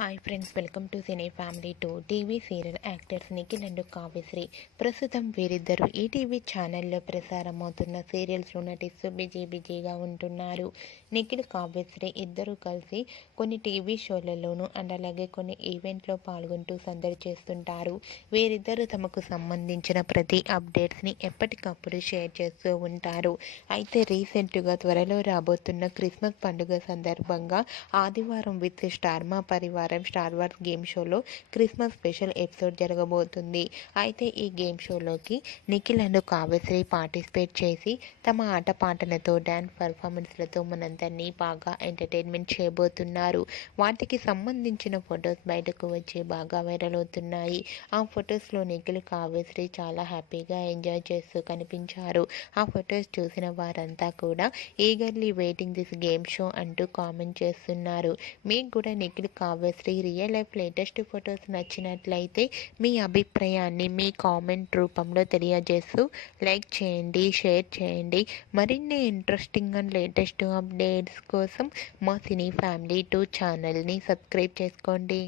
Hi friends, welcome to cine family 2. TV serial actors Nikhil and Kavyasri ప్రస్తుతం వీరిద్దరూ ETV ఛానల్లో ప్రసారమవుతున్న సీరియల్స్లో నటిస్తూ బిజీగా ఉంటున్నారు. నిఖిల్, కావ్యశ్రీ ఇద్దరూ కలిసి కొన్ని టీవీ షోలలోనూ అండ్ అలాగే కొన్ని ఈవెంట్లో పాల్గొంటూ సందడి చేస్తుంటారు. వీరిద్దరూ తమకు సంబంధించిన ప్రతి అప్డేట్స్ని ఎప్పటికప్పుడు షేర్ చేస్తూ ఉంటారు. అయితే రీసెంట్గా త్వరలో రాబోతున్న క్రిస్మస్ పండుగ సందర్భంగా ఆదివారం విత్ స్టార్మా పరివారం స్టార్ వార్స్ గేమ్ షోలో క్రిస్మస్ స్పెషల్ ఎపిసోడ్ జరగబోతుంది. అయితే ఈ గేమ్ షోలోకి నిఖిల్ అండ్ కావ్యశ్రీ పార్టిసిపేట్ చేసి తమ ఆటపాటలతో డ్యాన్స్ పర్ఫార్మెన్స్లతో మనందరినీ బాగా ఎంటర్టైన్మెంట్ చేయబోతున్నారు. వాటికి సంబంధించిన ఫొటోస్ బయటకు వచ్చి బాగా వైరల్ అవుతున్నాయి. ఆ ఫొటోస్లో నిఖిల్, కావ్యశ్రీ చాలా హ్యాపీగా ఎంజాయ్ చేస్తూ కనిపించారు. ఆ ఫొటోస్ చూసిన వారంతా కూడా eagerly waiting this game show అంటూ కామెంట్ చేస్తున్నారు. మీకు కూడా Nikhil, Kavyasri real life latest photos నచ్చినట్లయితే మీ అభిప్రాయాన్ని మీ కామెంట్ రూపంలో తెలియజేస్తూ లైక్ చేయండి, షేర్ చేయండి. మరిన్ని ఇంట్రెస్టింగ్ అండ్ లేటెస్ట్ అప్డేట్స్ కోసం మా సినీ ఫ్యామిలీ 2 ఛానల్ని సబ్స్క్రైబ్ చేసుకోండి.